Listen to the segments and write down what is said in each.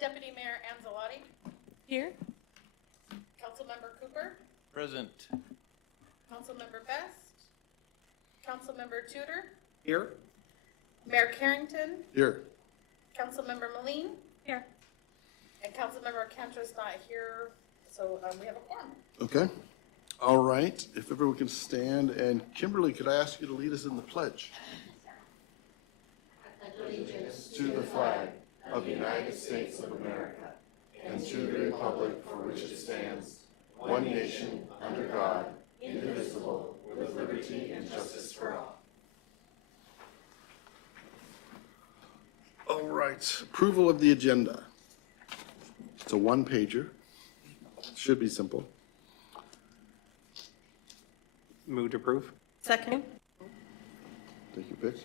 Deputy Mayor Anzalotti, Here. Councilmember Cooper, Present. Councilmember Best, Councilmember Tudor, Here. Mayor Carrington, Here. Councilmember Moline, Here. and Councilmember Cantor's not here, so we have a quorum. Okay. All right. If everyone can stand, and Kimberly, could I ask you to lead us in the pledge? Allegiance to the flag of the United States of America and to the republic for which it stands, one nation, under God, indivisible, with liberty and justice for all. All right. Approval of the agenda. It's a one-pager. Should be simple. Move to approve. Second. Take your pick.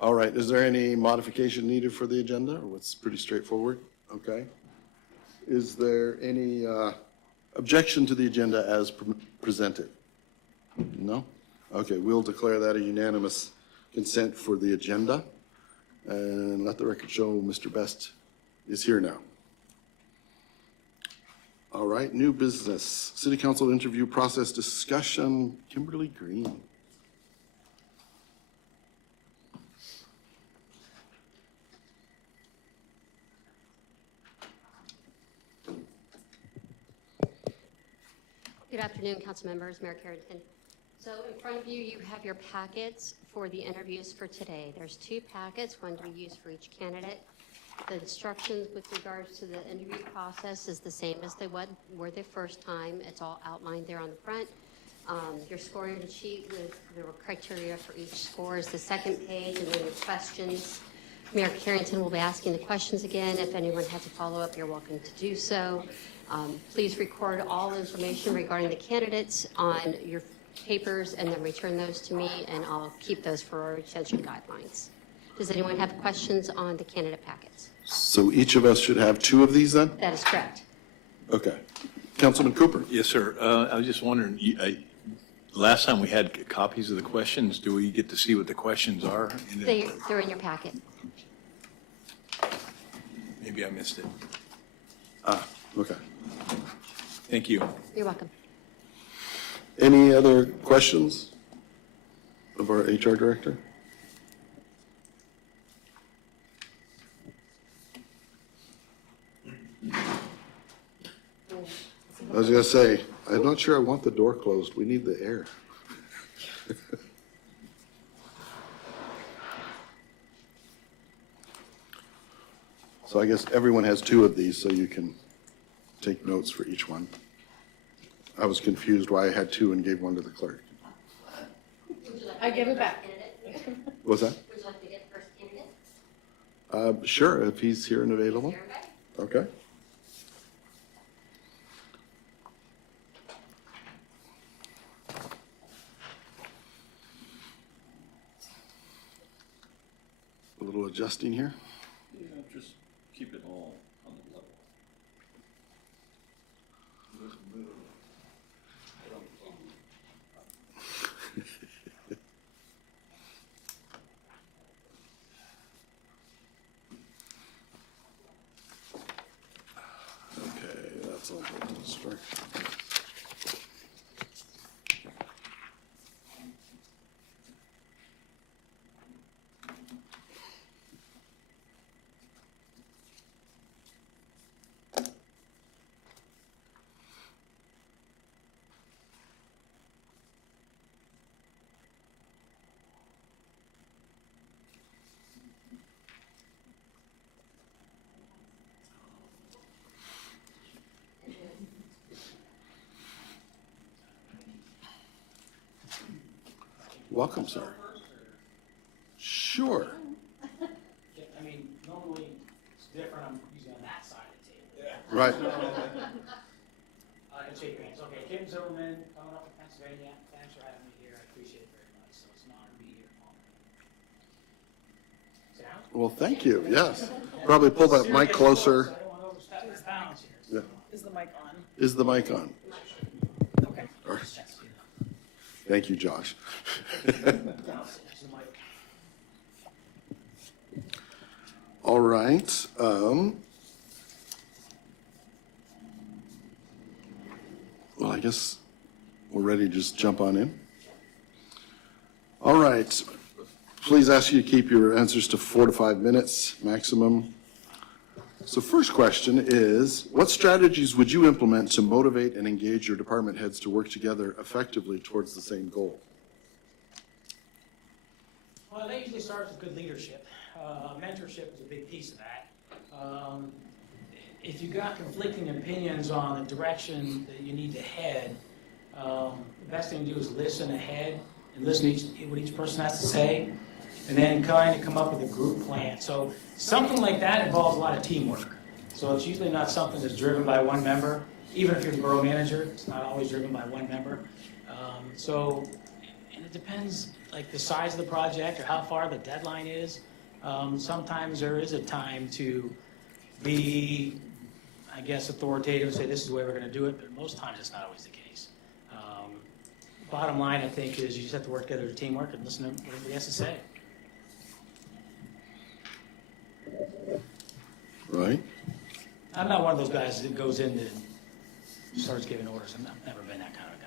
All right. Is there any modification needed for the agenda, or it's pretty straightforward? Okay. Is there any objection to the agenda as presented? No? Okay, we'll declare that a unanimous consent for the agenda. And let the record show Mr. Best is here now. All right, new business. City Council interview process discussion. Kimberly Green. Good afternoon, council members, Mayor Carrington. So in front of you, you have your packets for the interviews for today. There's two packets, one to be used for each candidate. The instructions with regards to the interview process is the same as they were the first time. It's all outlined there on the front. Your scoring sheet with the criteria for each score is the second page, and then your questions. Mayor Carrington will be asking the questions again. If anyone has a follow-up, you're welcome to do so. Please record all information regarding the candidates on your papers and then return those to me, and I'll keep those for our retention guidelines. Does anyone have questions on the candidate packets? So each of us should have two of these then? That is correct. Okay. Councilman Cooper. Yes, sir. I was just wondering, last time we had copies of the questions. Do we get to see what the questions are? They're in your packet. Maybe I missed it. Okay. Thank you. You're welcome. Any other questions of our HR director? I was gonna say, I'm not sure I want the door closed. We need the air. So I guess everyone has two of these, so you can take notes for each one. I was confused why I had two and gave one to the clerk. I give it back. What's that? Would you like to get the first candidate? Sure, if he's here and available. Okay. A little adjusting here. Yeah, just keep it all on the level. Just move. Okay, that's all the instructions. Welcome, sir. Sure. I mean, normally it's different, I'm usually on that side of the table. Right. And shake your hands. Okay, Kim Zimmerman, coming up from Pennsylvania, thanks for having me here, I appreciate it very much, so it's an honor to be here. Sit down. Well, thank you. Yes. Probably pull that mic closer. I don't want to overstep my bounds here. Yeah. Is the mic on? Is the mic on? Okay. All right. Thank you, Josh. All right. Well, I guess we're ready to just jump on in. All right. Please ask you to keep your answers to 4 to 5 minutes maximum. So first question is, what strategies would you implement to motivate and engage your department heads to work together effectively towards the same goal? Well, that usually starts with good leadership. Mentorship is a big piece of that. If you've got conflicting opinions on the direction that you need to head, the best thing to do is listen ahead and listen to what each person has to say, and then kind of come up with a group plan. So something like that involves a lot of teamwork. So it's usually not something that's driven by one member. Even if you're the borough manager, it's not always driven by one member. And it depends, like the size of the project or how far the deadline is. Sometimes there is a time to be, I guess, authoritative and say this is the way we're going to do it, but most times it's not always the case. Bottom line, I think, is you just have to work together as a teamwork and listen to what everybody has to say. Right? I'm not one of those guys that goes in and starts giving orders. I've never been that kind of guy.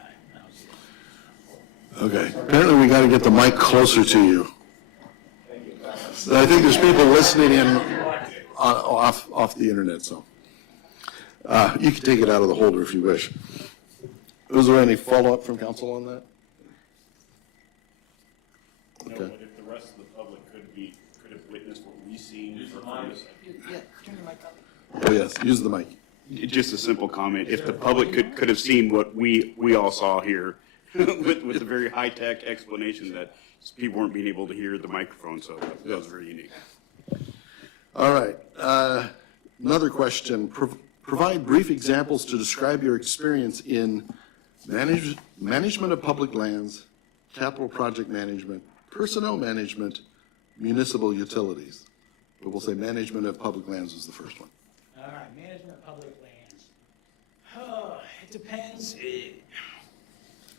Okay. Apparently we got to get the mic closer to you. I think there's people listening in off the internet, so. You can take it out of the holder if you wish. Was there any follow-up from council on that? No, Okay. but if the rest of the public could have witnessed what we seen. Oh, yes, use the mic. Just a simple comment. If the public could have seen what we all saw here with the very high-tech explanation that people weren't being able to hear the microphone, so that was very unique. All right. Another question. Provide brief examples to describe your experience in management of public lands, capital project management, personnel management, municipal utilities. But we'll say management of public lands is the first one. All right, management of public lands. It depends.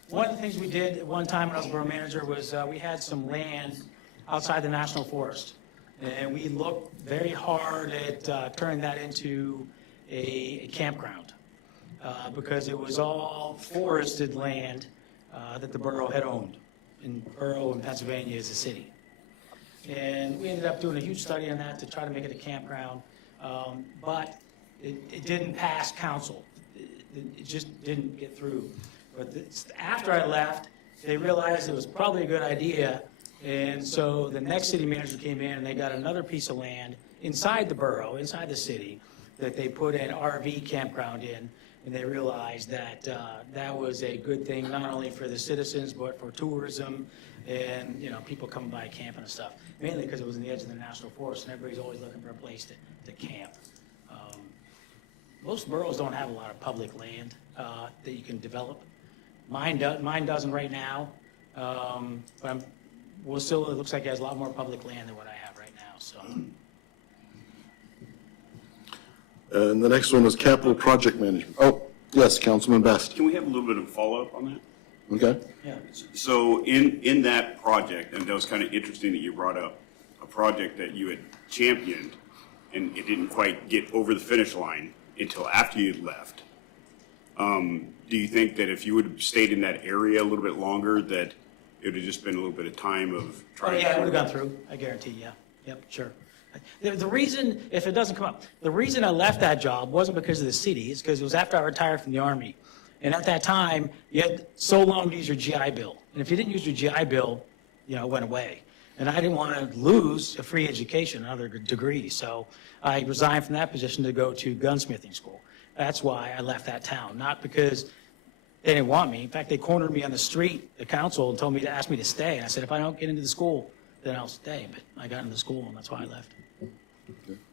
One of the things we did at one time when I was borough manager was we had some land outside the National Forest. And we looked very hard at turning that into a campground because it was all forested land that the borough had owned. And borough in Pennsylvania is a city. And we ended up doing a huge study on that to try to make it a campground. But it didn't pass council. It just didn't get through. But after I left, they realized it was probably a good idea. And so the next city manager came in and they got another piece of land inside the borough, inside the city, that they put an RV campground in. And they realized that that was a good thing, not only for the citizens, but for tourism and, people coming by camping and stuff. Mainly because it was on the edge of the National Forest and everybody's always looking for a place to camp. Most boroughs don't have a lot of public land that you can develop. Mine doesn't right now, but it looks like it has a lot more public land than what I have right now, so. And the next one is capital project management. Oh, yes, Councilman Best. Can we have a little bit of follow-up on that? Okay. Yeah. So in that project, and that was kind of interesting that you brought up, a project that you had championed, and it didn't quite get over the finish line until after you'd left. Do you think that if you would have stayed in that area a little bit longer, that it would have just been a little bit of time of Oh, trying yeah, it to... would have gone through, I guarantee, yeah. Yep, sure. The reason, if it doesn't come up, the reason I left that job wasn't because of the city, it's because it was after I retired from the Army. And at that time, you had so long to use your GI Bill. And if you didn't use your GI Bill, it went away. And I didn't want to lose a free education, another degree. So I resigned from that position to go to gunsmithing school. That's why I left that town, not because they didn't want me. In fact, they cornered me on the street, the council, and told me to ask me to stay. And I said, if I don't get into the school, then I'll stay. But I got into the school, and that's why I left.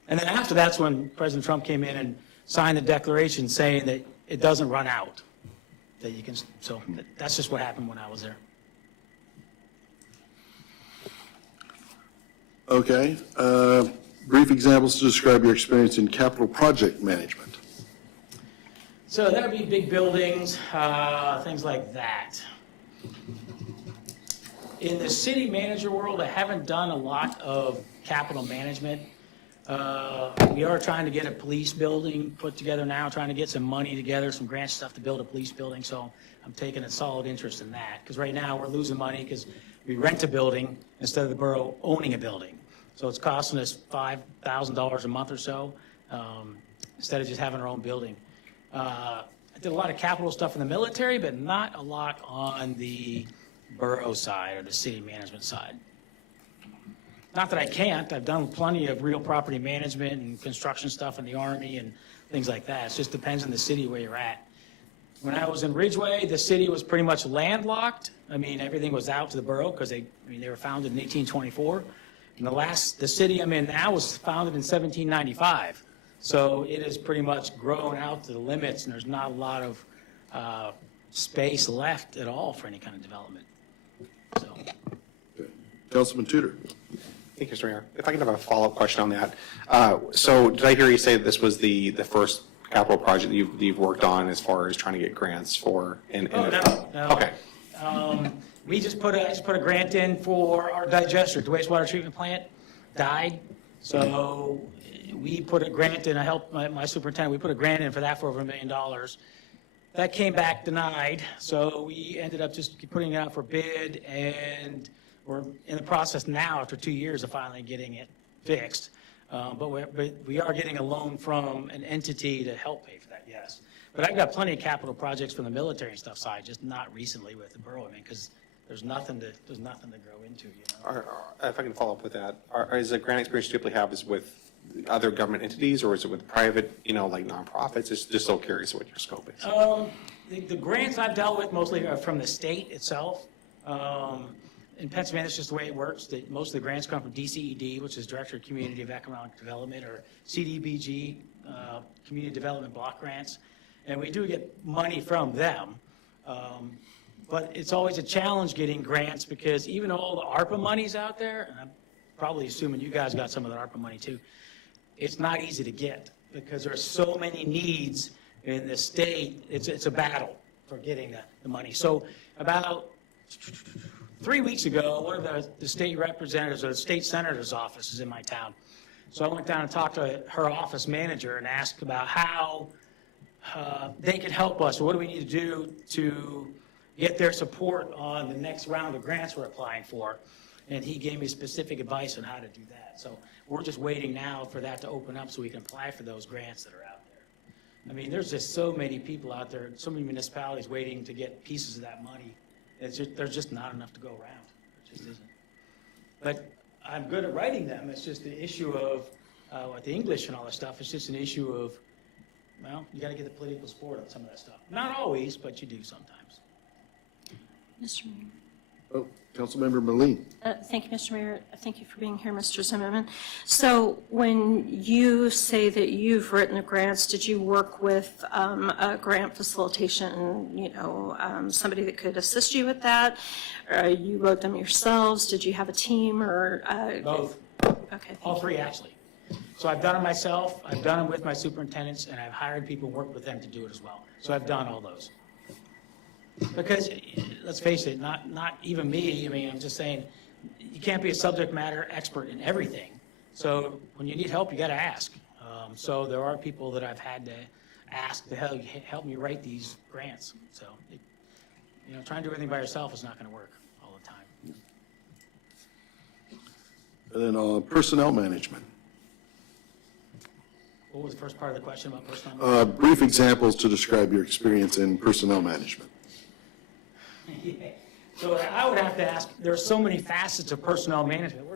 And then after that's when President Trump came in and signed the declaration saying that it doesn't run out. That you can, so that's just what happened when I was there. Okay. Brief examples to describe your experience in capital project management. So that would be big buildings, things like that. In the city manager world, I haven't done a lot of capital management. We are trying to get a police building put together now, trying to get some money together, some grant stuff to build a police building, so I'm taking a solid interest in that. Because right now, we're losing money because we rent a building instead of the borough owning a building. So it's costing us $5,000 a month or so, instead of just having our own building. I did a lot of capital stuff in the military, but not a lot on the borough side or the city management side. Not that I can't, I've done plenty of real property management and construction stuff in the Army and things like that. It just depends on the city where you're at. When I was in Ridgeway, the city was pretty much landlocked. I mean, everything was out to the borough because they were founded in 1824. And the city I'm in now was founded in 1795. So it has pretty much grown out to the limits, and there's not a lot of space left at all for any kind of development. So. Okay. Councilman Tudor. Thank you, Mr. Mayor. If I can have a follow-up question on that. So did I hear you say that this was the first capital project that you've worked on as far as trying to get grants for? No. Okay. I just put a grant in for our digester. The wastewater treatment plant died. So we put a grant in. I helped my superintendent. We put a grant in for that for over $1 million. That came back denied. So we ended up just putting it out for bid, and we're in the process now, after 2 years, of finally getting it fixed. But we are getting a loan from an entity to help pay for that, yes. But I've got plenty of capital projects from the military and stuff side, just not recently with the borough, because there's nothing to grow into, If I can follow up with that, is the grant experience you typically have is with other government entities, or is it with private, like nonprofits? Just so curious what your scope is. The grants I've dealt with mostly are from the state itself. In Pennsylvania, it's just the way it works. That most of the grants come from DCED, which is Director of Community of Economic Development, or CDBG, Community Development Block Grants. And we do get money from them. But it's always a challenge getting grants, because even all the ARPA money's out there, and I'm probably assuming you guys got some of the ARPA money too, it's not easy to get, because there are so many needs in the state. It's a battle for getting the money. So about 3 weeks ago, one of the state representatives or the state senator's office is in my town. So I went down and talked to her office manager and asked about how they could help us. What do we need to do to get their support on the next round of grants we're applying for? And he gave me specific advice on how to do that. So we're just waiting now for that to open up so we can apply for those grants that are out there. I mean, there's just so many people out there, so many municipalities waiting to get pieces of that money. There's just not enough to go around. It just isn't. But I'm good at writing them. It's just the issue of with the English and all that stuff. It's just an issue of, well, you got to get the political support on some of that stuff. Not always, but you do sometimes. Mr. Mayor. Oh, Councilmember Moline. Thank you, Mr. Mayor. Thank you for being here, Mr. Zimmerman. So when you say that you've written the grants, did you work with a grant facilitation, somebody that could assist you with that? Or you wrote them yourselves? Did you have a team or? Both. Okay. All three, actually. So I've done it myself, I've done it with my superintendents, and I've hired people to work with them to do it as well. So I've done all those. Because, let's face it, not even me, I mean, I'm just saying, you can't be a subject matter expert in everything. So when you need help, you got to ask. So there are people that I've had to ask to help me write these grants. So, trying to do everything by yourself is not going to work all the time. And then personnel management. What was the first part of the question about personnel management? Brief examples to describe your experience in personnel management. Yeah. So I would have to ask, there are so many facets of personnel management.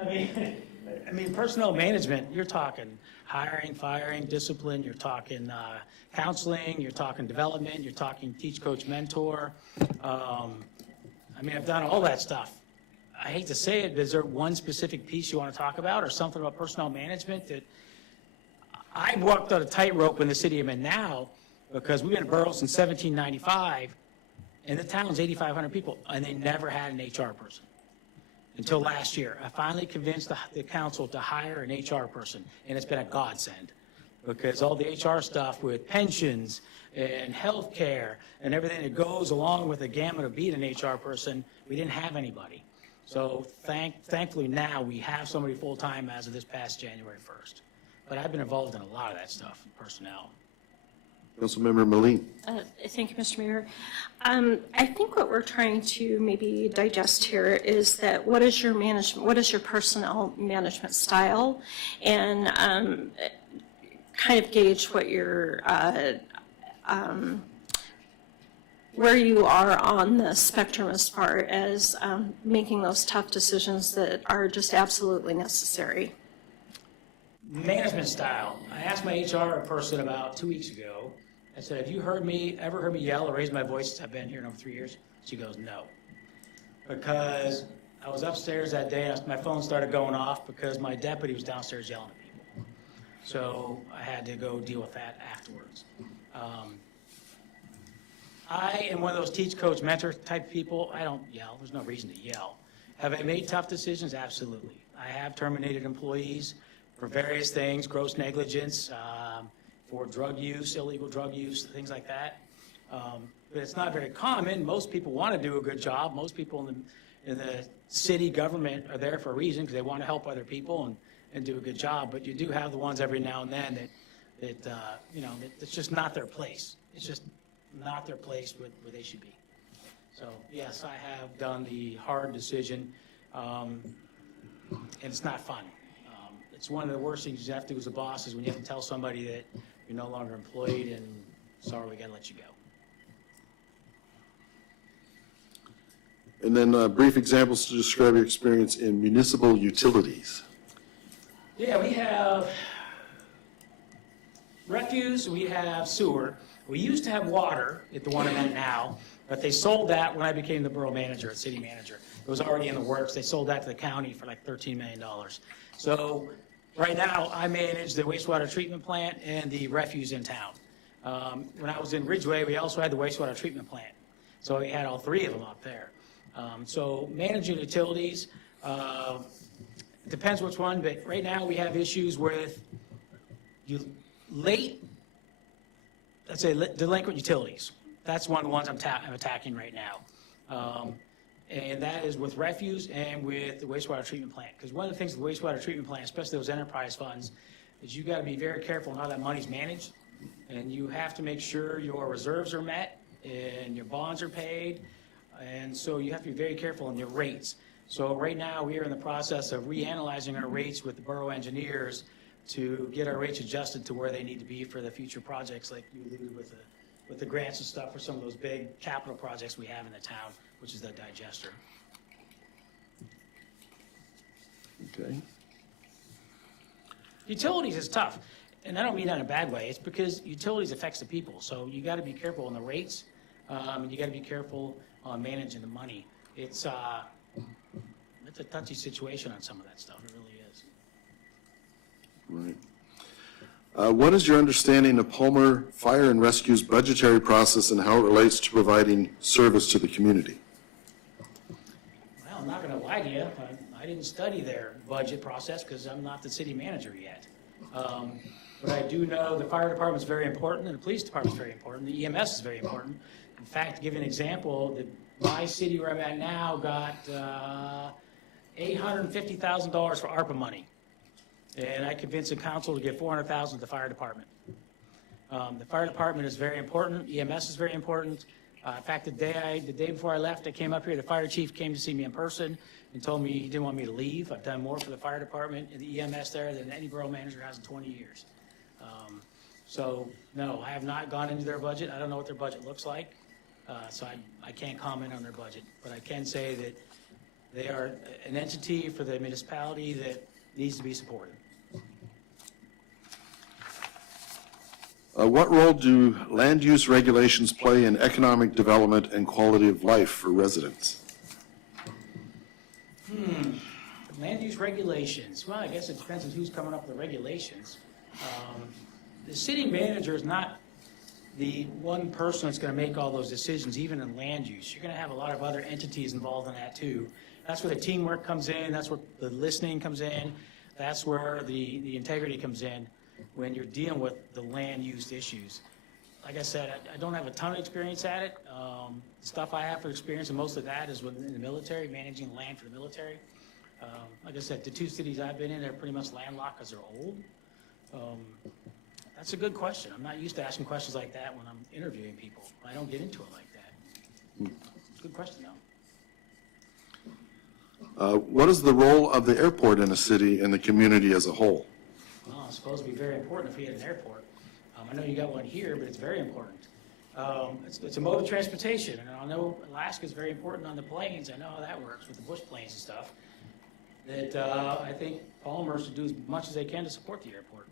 I mean, personnel management, you're talking hiring, firing, discipline, you're talking counseling, you're talking development, you're talking teach, coach, mentor. I've done all that stuff. I hate to say it, but is there one specific piece you want to talk about, or something about personnel management that I've walked on a tightrope in the city I'm in now, because we've been in borough since 1795, and the town's 8,500 people, and they never had an HR person until last year. I finally convinced the council to hire an HR person, and it's been a godsend, because all the HR stuff with pensions and health care and everything that goes along with the gamut of being an HR person, we didn't have anybody. So thankfully now we have somebody full-time as of this past January 1st. But I've been involved in a lot of that stuff, personnel. Councilmember Moline. Thank you, Mr. Mayor. I think what we're trying to maybe digest here is that what is your personnel management style, and kind of gauge what your where you are on the spectrum as far as making those tough decisions that are just absolutely necessary. Management style. I asked my HR person about 2 weeks ago. I said, have you ever heard me yell or raise my voice? I've been here in over 3 years. She goes, no. Because I was upstairs that day and my phone started going off because my deputy was downstairs yelling at people. So I had to go deal with that afterwards. I am one of those teach, coach, mentor type people. I don't yell. There's no reason to yell. Have I made tough decisions? Absolutely. I have terminated employees for various things, gross negligence, for drug use, illegal drug use, things like that. But it's not very common. Most people want to do a good job. Most people in the city government are there for a reason, because they want to help other people and do a good job. But you do have the ones every now and then that it's just not their place. It's just not their place where they should be. So yes, I have done the hard decision, and it's not fun. It's one of the worst things you have to do as a boss is when you have to tell somebody that you're no longer employed and sorry, we got to let you go. And then brief examples to describe your experience in municipal utilities. Yeah, we have refuse, we have sewer. We used to have water at the one I'm at now, but they sold that when I became the borough manager, city manager. It was already in the works. They sold that to the county for like $13 million. So right now, I manage the wastewater treatment plant and the refuse in town. When I was in Ridgeway, we also had the wastewater treatment plant. So we had all three of them up there. So managing utilities, depends which one, but right now we have issues with let's say delinquent utilities. That's one of the ones I'm attacking right now. And that is with refuse and with the wastewater treatment plant. Because one of the things with the wastewater treatment plant, especially those enterprise funds, is you got to be very careful on how that money's managed. And you have to make sure your reserves are met and your bonds are paid. And so you have to be very careful on your rates. So right now we are in the process of reanalyzing our rates with the borough engineers to get our rates adjusted to where they need to be for the future projects, like you alluded with the grants and stuff for some of those big capital projects we have in the town, which is the digester. Okay. Utilities is tough, and I don't mean that in a bad way. It's because utilities affects the people, so you got to be careful on the rates, and you got to be careful on managing the money. It's a touchy situation on some of that stuff. It really is. Right. What is your understanding of Palmer Fire and Rescue's budgetary process and how it relates to providing service to the community? Well, I'm not going to lie to you. I didn't study their budget process because I'm not the city manager yet. But I do know the fire department is very important and the police department is very important. The EMS is very important. In fact, to give you an example, my city where I'm at now got $850,000 for ARPA money. And I convinced the council to give $400,000 to the fire department. The fire department is very important. EMS is very important. In fact, the day before I left, I came up here. The fire chief came to see me in person and told me he didn't want me to leave. I've done more for the fire department and the EMS there than any borough manager has in 20 years. So no, I have not gone into their budget. I don't know what their budget looks like. So I can't comment on their budget, but I can say that they are an entity for the municipality that needs to be supported. What role do land use regulations play in economic development and quality of life for residents? Land use regulations. Well, I guess it depends on who's coming up with the regulations. The city manager is not the one person that's going to make all those decisions, even in land use. You're going to have a lot of other entities involved in that too. That's where the teamwork comes in. That's where the listening comes in. That's where the integrity comes in when you're dealing with the land use issues. like I said, I don't have a ton of experience at it. Stuff I have for experience, and most of that is within the military, managing land for the military. Like I said, the two cities I've been in, they're pretty much landlocked because they're old. That's a good question. I'm not used to asking questions like that when I'm interviewing people. I don't get into it like that. Good question, though. What is the role of the airport in a city and the community as a whole? Well, it's supposed to be very important if we had an airport. I know you got one here, but it's very important. It's a mode of transportation, and I know Alaska's very important on the planes. I know how that works with the bush planes and stuff. That I think Palmer should do as much as they can to support the airport.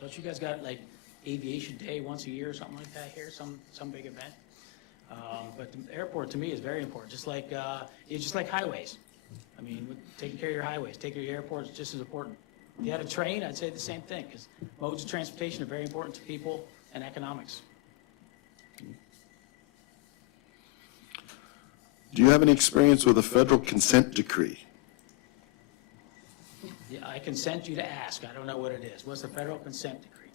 Don't you guys got like aviation day once a year or something like that here, some big event? But the airport to me is very important, just like highways. I mean, taking care of your highways, taking care of your airports is just as important. If you had a train, I'd say the same thing, because modes of transportation are very important to people and economics. Do you have any experience with a federal consent decree? Yeah, I consent you to ask. I don't know what it is. What's the federal consent decree?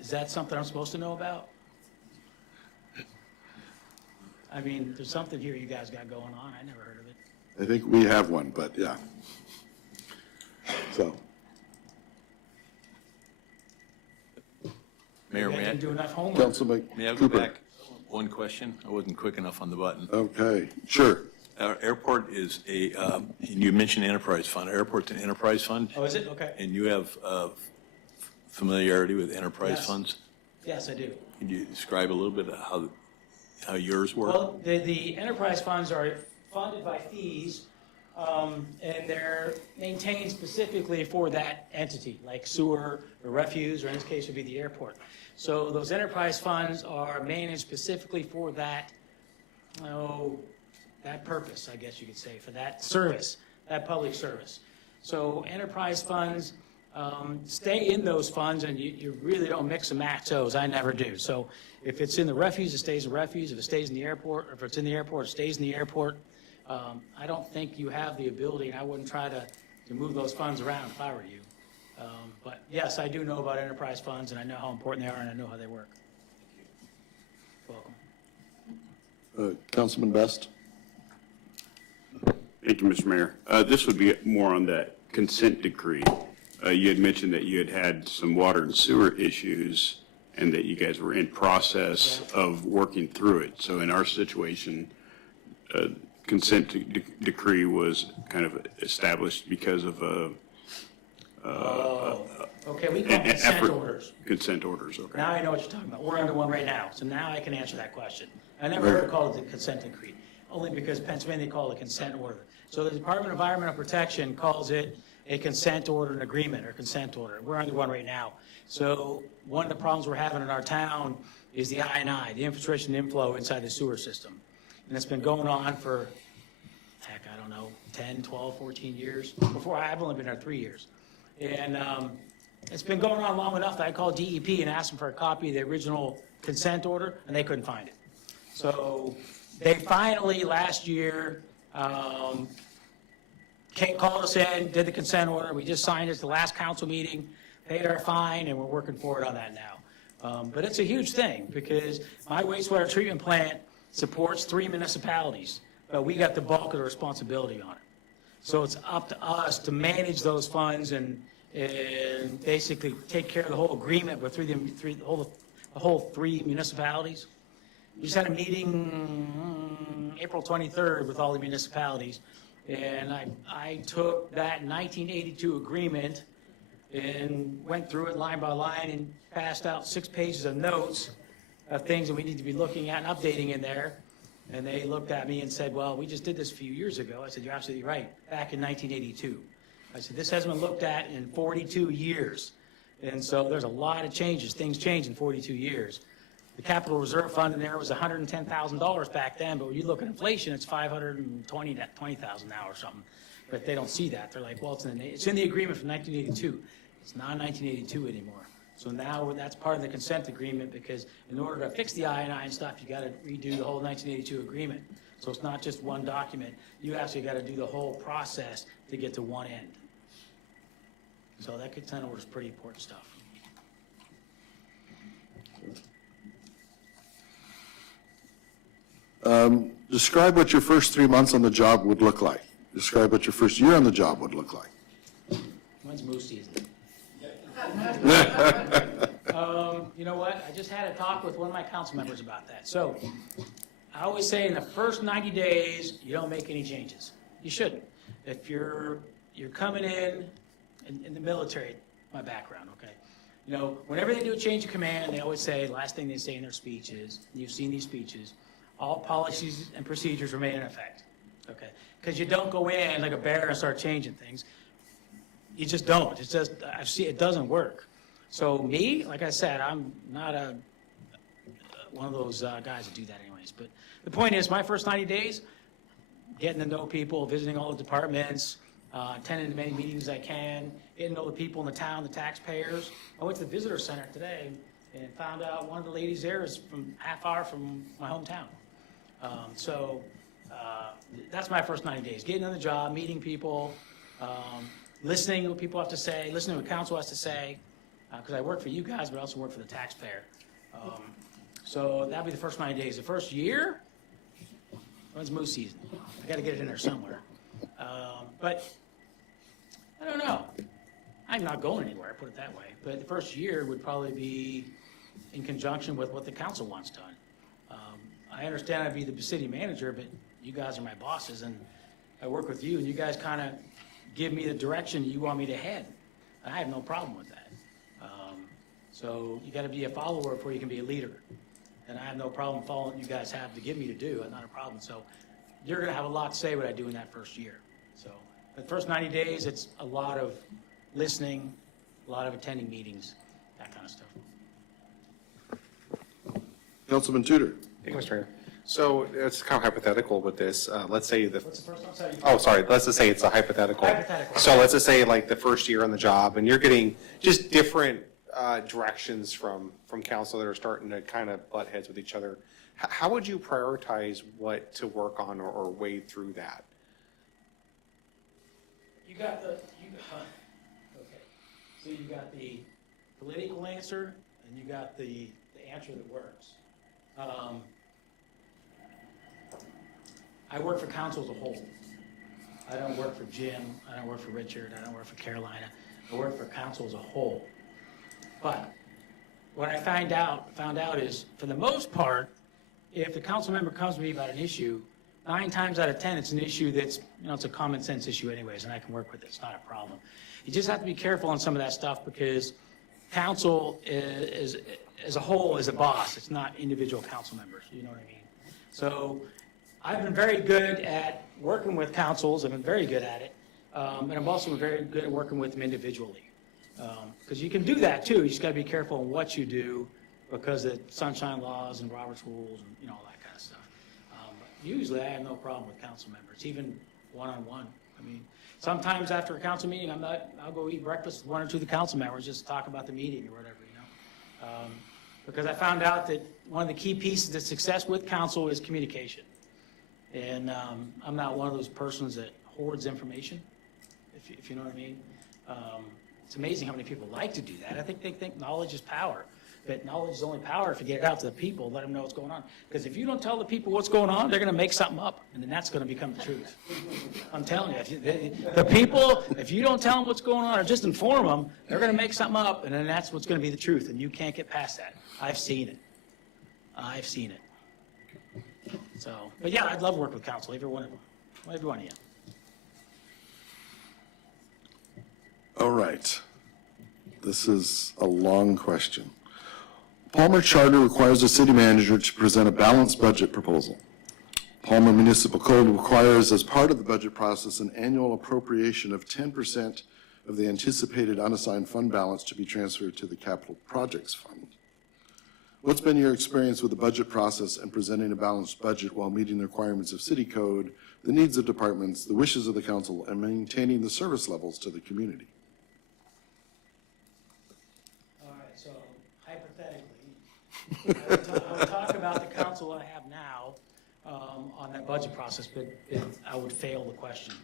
Is that something I'm supposed to know about? I mean, there's something here you guys got going on. I never heard of it. I think we have one, but yeah. So, Mayor, You guys may I, didn't do enough homework. Councilman may I go Cooper. back one question? I wasn't quick enough on the button. Okay, sure. Our airport is and you mentioned enterprise fund. Our airport's an enterprise fund, Oh, is it? Okay. and you have familiarity with enterprise Yes. funds? Yes, I do. Can you describe a little bit of how yours work? Well, the enterprise funds are funded by fees, and they're maintained specifically for that entity, like sewer or refuse, or in this case would be the airport. So those enterprise funds are managed specifically for that, that purpose, I guess you could say, for that service, that public service. So enterprise funds stay in those funds, and you really don't mix and match those. I never do. So if it's in the refuse, it stays in refuse. If it stays in the airport, or if it's in the airport, it stays in the airport. I don't think you have the ability, and I wouldn't try to move those funds around if I were you. But yes, I do know about enterprise funds, and I know how important they are, and I know how they work. You're welcome. Councilman Best? Thank you, Mr. Mayor. This would be more on that consent decree. You had mentioned that you had had some water and sewer issues and that you guys were in process of working through it. So in our situation, consent decree was kind of established because of Okay, we call consent effort. orders. Consent orders, okay. Now I know what you're talking about. We're under one right now, so now I can answer that question. I never heard it called the consent decree, only because Pennsylvania called it a consent order. So the Department of Environmental Protection calls it a consent order, an agreement, or consent order. We're under one right now. So one of the problems we're having in our town is the I&I, the infiltration and inflow inside the sewer system. And it's been going on for, heck, I don't know, 10, 12, 14 years. I've only been there 3 years. And it's been going on long enough that I called DEP and asked them for a copy of the original consent order, and they couldn't find it. So they finally, last year, called us in, did the consent order. We just signed it at the last council meeting, paid our fine, and we're working forward on that now. But it's a huge thing, because my wastewater treatment plant supports 3 municipalities, but we got the bulk of the responsibility on it. So it's up to us to manage those funds and basically take care of the whole agreement with the whole 3 municipalities. We just had a meeting April 23rd with all the municipalities, and I took that 1982 agreement and went through it line by line and passed out 6 pages of notes of things that we need to be looking at and updating in there. And they looked at me and said, well, we just did this a few years ago. I said, you're absolutely right, back in 1982. I said, this hasn't been looked at in 42 years. And so there's a lot of changes. Things change in 42 years. The capital reserve fund in there was $110,000 back then, but when you look at inflation, it's $520,000 now or something. But they don't see that. They're like, well, it's in the agreement from 1982. It's not 1982 anymore. So now that's part of the consent agreement, because in order to fix the I&I and stuff, you got to redo the whole 1982 agreement. So it's not just one document. You actually got to do the whole process to get to one end. So that consent order is pretty important stuff. Describe what your first 3 months on the job would look like. Describe what your first year on the job would look like. When's moose season? You know what? I just had a talk with one of my council members about that. So I always say in the first 90 days, you don't make any changes. You shouldn't. If you're coming in the military, my background, okay? You know, whenever they do a change of command, they always say, last thing they say in their speech is, and you've seen these speeches, all policies and procedures remain in effect, okay? Because you don't go in like a bear and start changing things. You just don't. It's just, I've seen, it doesn't work. So me, like I said, I'm not one of those guys that do that anyways. But the point is, my first 90 days, getting to know people, visiting all the departments, attending as many meetings as I can, getting to know the people in the town, the taxpayers. I went to the visitor center today and found out one of the ladies there is from half hour from my hometown. That's my first 90 days, getting on the job, meeting people, listening to what people have to say, listening to what council has to say, because I work for you guys, but I also work for the taxpayer. So that'd be the first 90 days. The first year, when's moose season? I got to get it in there somewhere. But I don't know. I'm not going anywhere, put it that way. But the first year would probably be in conjunction with what the council wants done. I understand I'd be the city manager, but you guys are my bosses, and I work with you, and you guys kind of give me the direction you want me to head. I have no problem with that. So you got to be a follower before you can be a leader. And I have no problem following what you guys have to give me to do. That's not a problem. So you're going to have a lot to say what I do in that first year. So the first 90 days, it's a lot of listening, a lot of attending meetings, that kind of stuff. Councilman Tudor. Thank you, Mr. Mayor. So it's kind of hypothetical with this. Let's say What's the first one? Sorry. oh, sorry, let's just say it's a hypothetical. Hypothetical. So let's just say like the first year on the job and you're getting just different directions from council that are starting to kind of butt heads with each other. How would you prioritize what to work on or wade through that? You got okay. So you got the political answer and you got the answer that works. I work for council as a whole. I don't work for Jim, I don't work for Richard, I don't work for Carolina. I work for council as a whole. But what I found out is, for the most part, if the council member comes to me about an issue, 9 times out of 10, it's an issue that's, it's a common sense issue anyways, and I can work with it. It's not a problem. You just have to be careful on some of that stuff because council is as a whole is a boss. It's not individual council members. You know what I mean? So I've been very good at working with councils. I've been very good at it. And I've also been very good at working with them individually. Because you can do that too. You just got to be careful on what you do because of sunshine laws and Robert's rules and all that kind of stuff. But usually I have no problem with council members, even one-on-one. I mean, sometimes after a council meeting, I'll go eat breakfast with 1 or 2 of the council members just to talk about the meeting or whatever, because I found out that one of the key pieces to success with council is communication. And I'm not one of those persons that hoards information, if you know what I mean. It's amazing how many people like to do that. I think they think knowledge is power, but knowledge is only power if you get it out to the people, let them know what's going on. Because if you don't tell the people what's going on, they're going to make something up, and then that's going to become the truth. I'm telling you, the people, if you don't tell them what's going on or just inform them, they're going to make something up, and then that's what's going to be the truth, and you can't get past that. I've seen it. I've seen it. So, but yeah, I'd love to work with council, every one of them, every one of you. All right. This is a long question. Palmer Charter requires the city manager to present a balanced budget proposal. Palmer Municipal Code requires, as part of the budget process, an annual appropriation of 10% of the anticipated unassigned fund balance to be transferred to the Capital Projects Fund. What's been your experience with the budget process and presenting a balanced budget while meeting the requirements of city code, the needs of departments, the wishes of the council, and maintaining the service levels to the community? All right, so hypothetically, I would talk about the council I have now on that budget process, but I would fail the question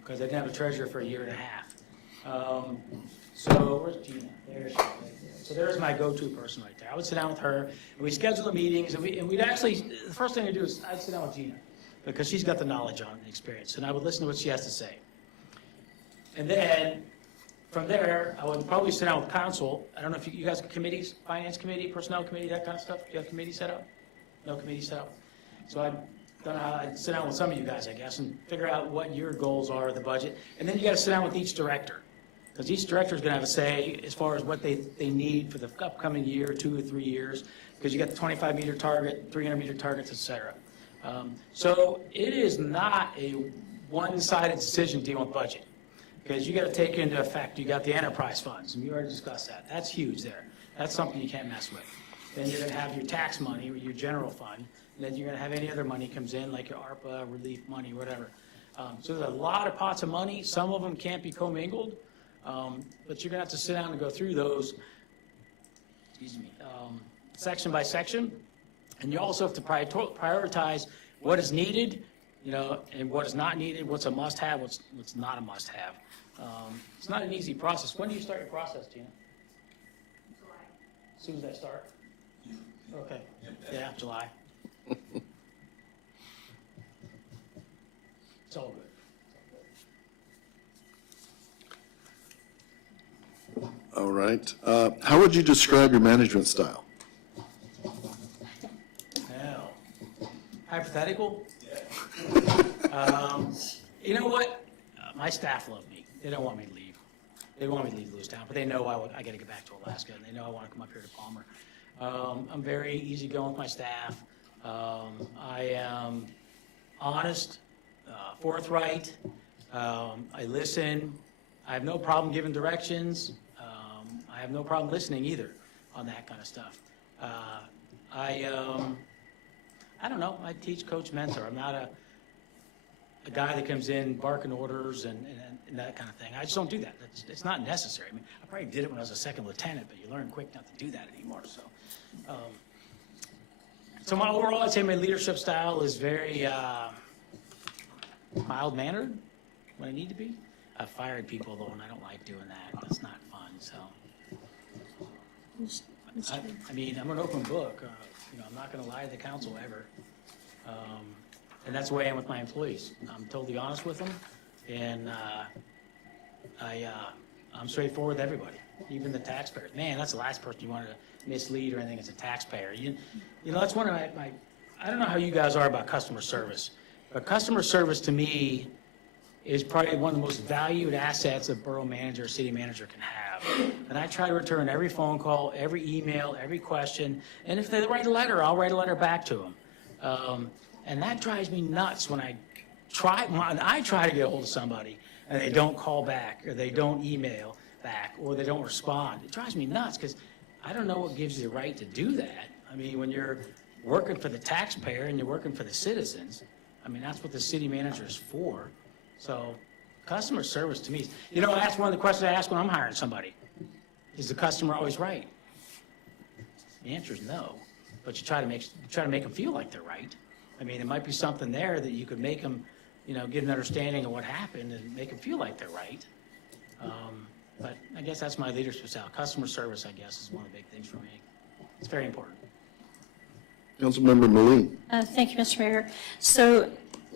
because I didn't have a treasurer for a year and a half. So where's Gina? There she is. So there's my go-to person right there. I would sit down with her, and we'd schedule the meetings, and we'd actually, the first thing I'd do is I'd sit down with Gina, because she's got the knowledge on it and experience, and I would listen to what she has to say. And then, from there, I would probably sit down with council. I don't know if you guys have committees, finance committee, personnel committee, that kind of stuff? Do you have committees set up? No committee set up? So I don't know how, I'd sit down with some of you guys, I guess, and figure out what your goals are of the budget. And then you gotta sit down with each director, because each director is gonna have a say as far as what they need for the upcoming year, 2 or 3 years, because you got the 25-meter target, 300-meter targets, et cetera. So it is not a one-sided decision dealing with budget, because you gotta take into effect, you got the enterprise funds, and we already discussed that. That's huge there. That's something you can't mess with. Then you're gonna have your tax money, or your general fund, and then you're gonna have any other money comes in, like your ARPA, relief money, whatever. So there's a lot of pots of money. Some of them can't be commingled, but you're gonna have to sit down and go through those, section by section. And you also have to prioritize what is needed, and what is not needed, what's a must-have, what's not a must-have. It's not an easy process. When do you start your process, Gina? July. As soon as I start? Okay. Yeah, July. It's all good. All right. How would you describe your management style? Now, hypothetical? You know what? My staff love me. They don't want me to leave. They want me to leave Lewistown, but they know I got to get back to Alaska, and they know I want to come up here to Palmer. I'm very easygoing with my staff. I am honest, forthright. I listen. I have no problem giving directions. I have no problem listening either on that kind of stuff. I don't know. I teach, coach, mentor. I'm not a guy that comes in barking orders and that kind of thing. I just don't do that. It's not necessary. I mean, I probably did it when I was a second lieutenant, but you learn quick not to do that anymore. So my overall, I'd say my leadership style is very mild-mannered when I need to be. I've fired people though, and I don't like doing that. That's not fun. So, I mean, I'm an open book. I'm not going to lie to the council ever. And that's the way I am with my employees. I'm totally honest with them, and I'm straightforward with everybody, even the taxpayers. Man, that's the last person you want to mislead or anything as a taxpayer. That's one of my, I don't know how you guys are about customer service, but customer service to me is probably one of the most valued assets a borough manager or city manager can have. And I try to return every phone call, every email, every question, and if they write a letter, I'll write a letter back to them. And that drives me nuts when I try to get a hold of somebody and they don't call back, or they don't email back, or they don't respond. It drives me nuts, because I don't know what gives you the right to do that. I mean, when you're working for the taxpayer and you're working for the citizens, I mean, that's what the city manager is for. So customer service to me, that's one of the questions I ask when I'm hiring somebody. Is the customer always right? The answer is no, but you try to make them feel like they're right. I mean, there might be something there that you could make them, get an understanding of what happened and make them feel like they're right. But I guess that's my leadership style. Customer service, I guess, is one of the big things for me. It's very important. Councilmember Moline. Thank you, Mr. Mayor. So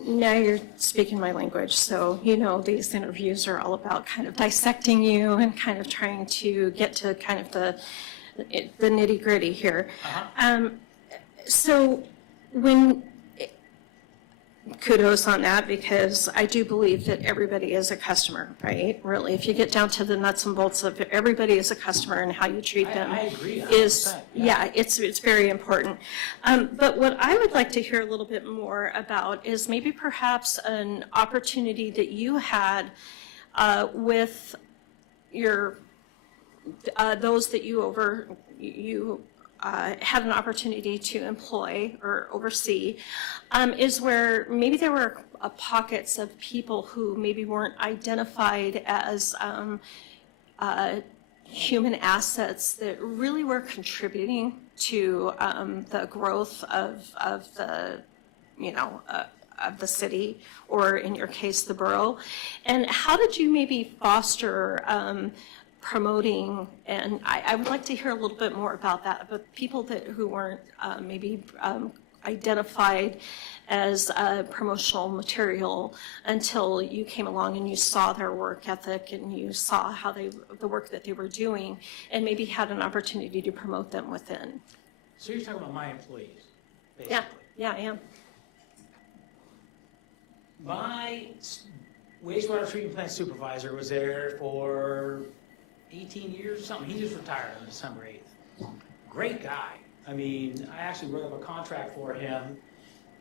now you're speaking my language. So, these interviews are all about kind of dissecting you and kind of trying to get to kind of the nitty gritty here. So kudos on that, because I do believe that everybody is a customer, right? Really, if you get down to the nuts and bolts of it, everybody is a customer, and how you treat them I agree, is, 100%, it's very important. But what I would like to hear a little bit more about is maybe perhaps an opportunity that you had with your those that you had an opportunity to employ or oversee, is where maybe there were pockets of people who maybe weren't identified as human assets that really were contributing to the growth of the, of the city, or in your case, the borough. And how did you maybe foster promoting, and I would like to hear a little bit more about that, about people who weren't maybe identified as promotional material until you came along and you saw their work ethic and you saw how the work that they were doing, and maybe had an opportunity to promote them within. So you're talking about my employees, basically? Yeah, I am. My wastewater treatment plant supervisor was there for 18 years or something. He just retired on December 8th. Great guy. I mean, I actually wrote up a contract for him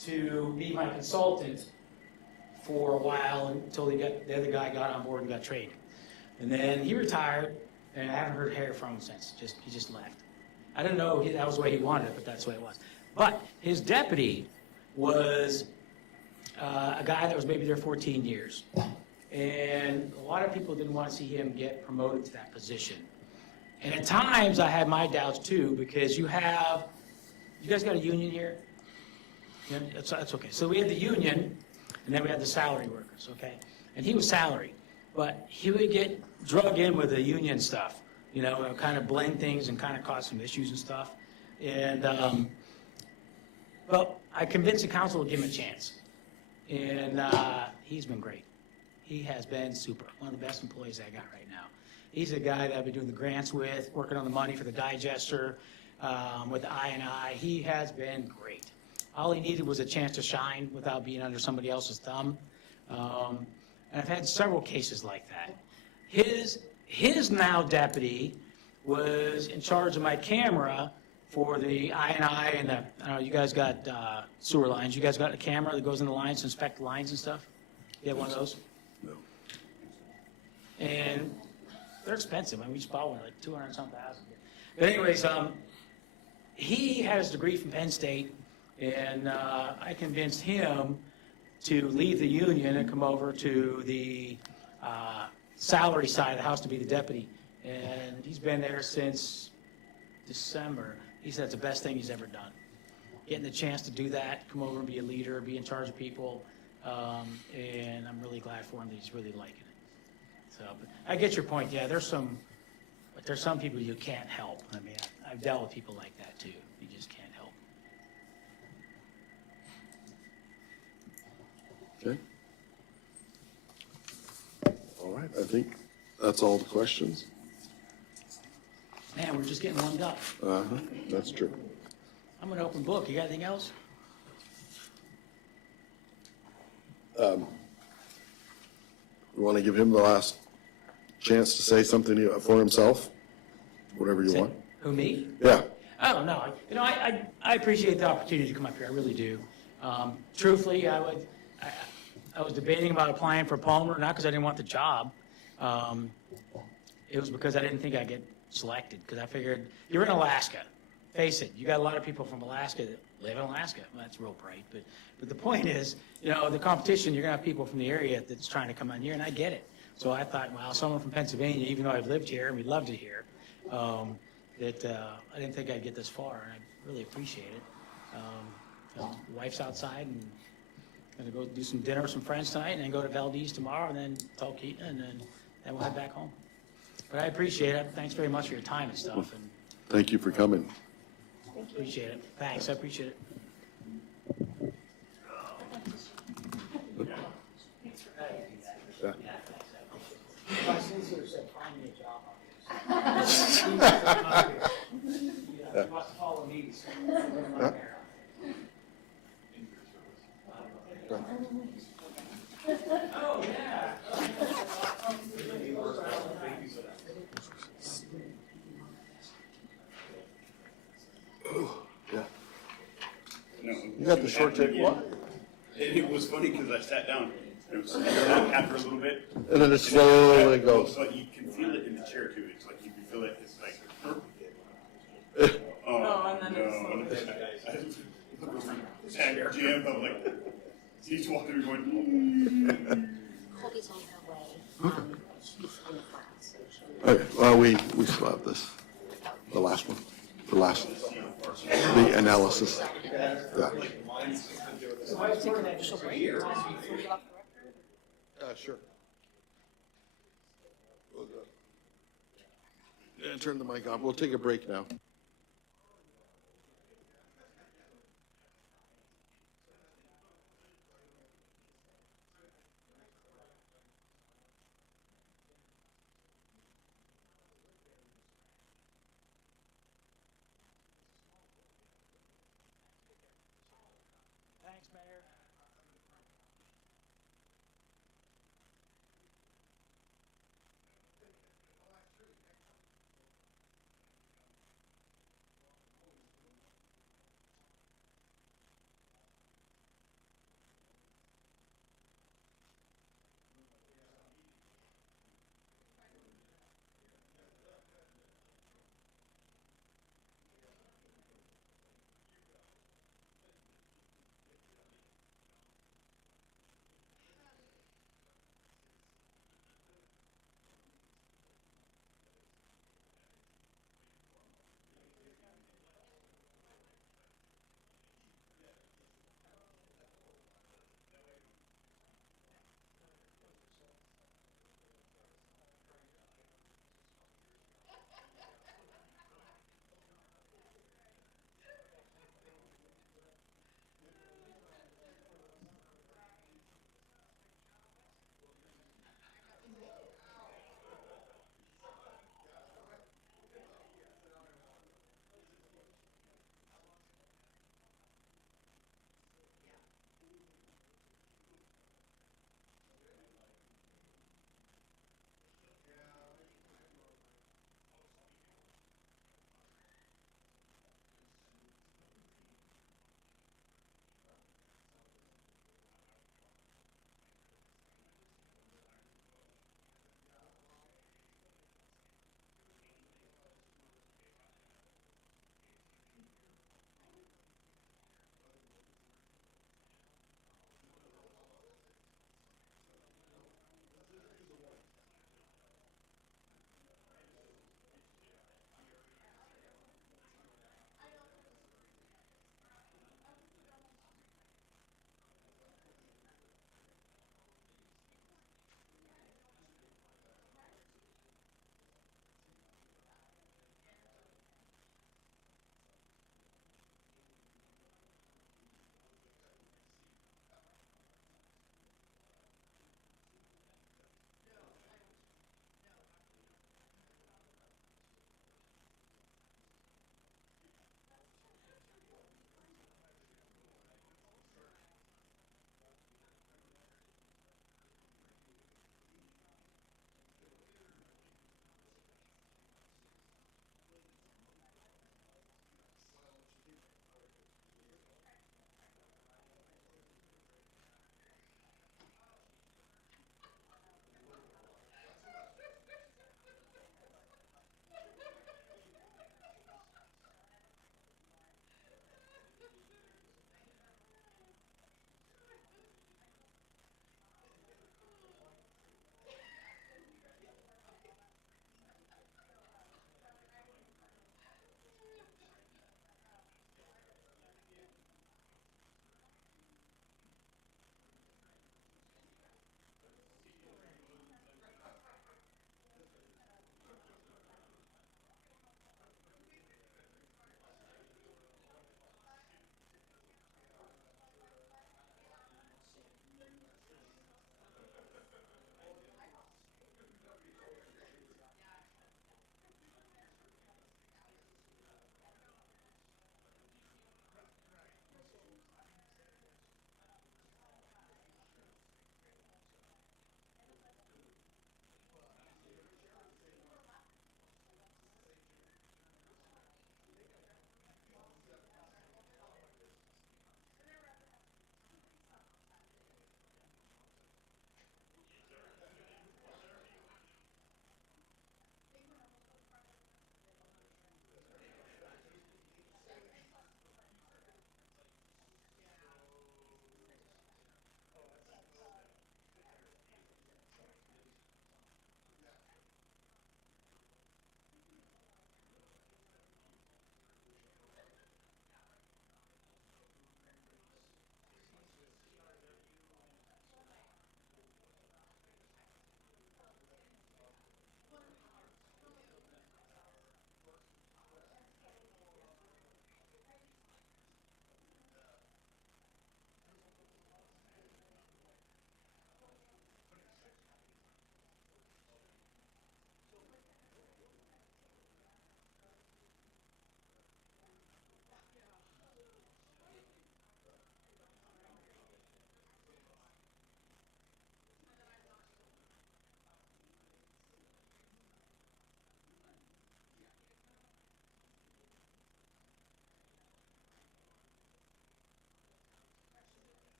to be my consultant for a while until the other guy got on board and got trained. And then he retired, and I haven't heard hair from him since. He just left. I didn't know that was the way he wanted it, but that's the way it was. But his deputy was a guy that was maybe there 14 years. And a lot of people didn't want to see him get promoted to that position. And at times I had my doubts too, because you guys got a union here? Yeah, that's okay. So we had the union, and then we had the salary workers, okay? And he was salary, but he would get drug in with the union stuff, you know, kind of blend things and kind of cause some issues and stuff. And, well, I convinced the council to give him a chance. And he's been great. He has been super, one of the best employees I got right now. He's a guy that I've been doing the grants with, working on the money for the digester, with the I&I. He has been great. All he needed was a chance to shine without being under somebody else's thumb. And I've had several cases like that. His now deputy was in charge of my camera for the I&I and the, I don't know, you guys got sewer lines. You guys got a camera that goes in the lines to inspect the lines and stuff? You have one of those? No. And they're expensive. I mean, we just bought one like 200-some thousand. But anyways, he had his degree from Penn State, and I convinced him to leave the union and come over to the salary side of the house to be the deputy. And he's been there since December. He said it's the best thing he's ever done. Getting the chance to do that, come over and be a leader, be in charge of people, and I'm really glad for him that he's really liking it. So, but I get your point. Yeah, there's some people you can't help. I mean, I've dealt with people like that too. You just can't help. Okay. All right, I think that's all the questions. Man, we're just getting warmed up. That's true. I'm an open book. You got anything else? We want to give him the last chance to say something for himself, whatever you want. Who, me? Yeah. I don't know. You know, I appreciate the opportunity to come up here. I really do. Truthfully, I was debating about applying for Palmer, not because I didn't want the job. It was because I didn't think I'd get selected, because I figured you're in Alaska. Face it, you got a lot of people from Alaska that live in Alaska. Well, that's real bright, but the point is, you know, the competition, you're gonna have people from the area that's trying to come on here, and I get it. So I thought, well, someone from Pennsylvania, even though I've lived here and we loved it here, I didn't think I'd get this far, and I really appreciate it. You know, wife's outside, and gonna go do some dinner with some friends tonight, and then go to Valdez tomorrow, and then tell Keaton, and then we'll head back home. But I appreciate it. Thanks very much for your time and stuff, and Thank you for coming. appreciate it. Thanks, I appreciate it. Yeah. My sister said, find me a job out here. He wants to follow me, so I'm going there. Oh, yeah. Yeah. No. You got the short tape. What? It was funny because I sat down. It was after a little bit. And then it slowly goes. But you can feel it in the chair too. It's like you can feel it. It's like. Oh no! Jim, I'm like, he's walking going. Colby's on her way. She's in class. So Okay, well, we still have this, the last one, the analysis. Yeah. Sure. turn the mic off. We'll take a break now. Thanks, Mayor.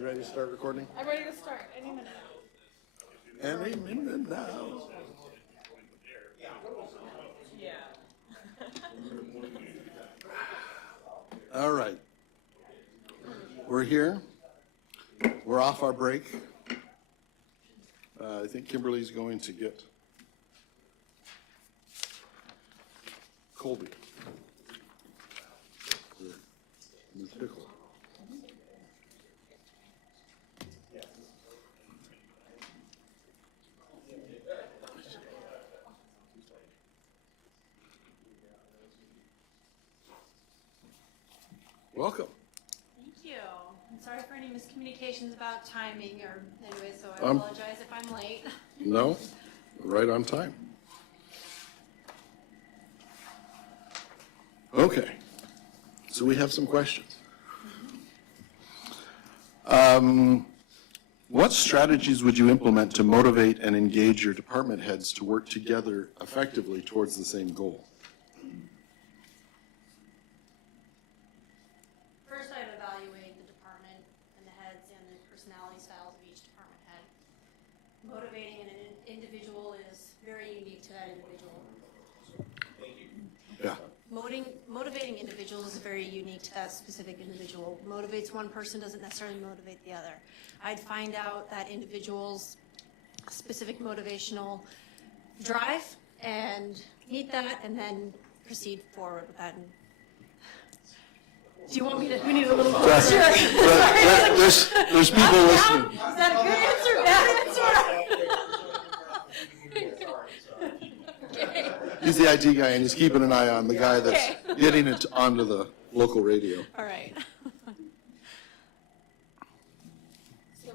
You ready to start recording? I'm ready to start any minute. Any minute now. Yeah. All right. We're here. We're off our break. I think Kimberly's going to get Colby. Ms. Pickle. welcome. Thank you. I'm sorry for any miscommunications about timing or anyway, so I Um, apologize if I'm late. No, right on time. Okay, so we have some questions. What strategies would you implement to motivate and engage your department heads to work together effectively towards the same goal? First, I'd evaluate the department and the heads and the personality styles of each department head. Motivating an individual is very unique to that individual. Yeah. Motivating individuals is very unique to that specific individual. Motivates one person doesn't necessarily motivate the other. I'd find out that individual's specific motivational drive and meet that and then proceed forward with that. Do you want me to, we need a little closer. There's people listening. Is that a good answer, bad answer? Okay. He's the IT guy, and he's keeping an eye on the guy that's getting it onto the local radio. All right. So,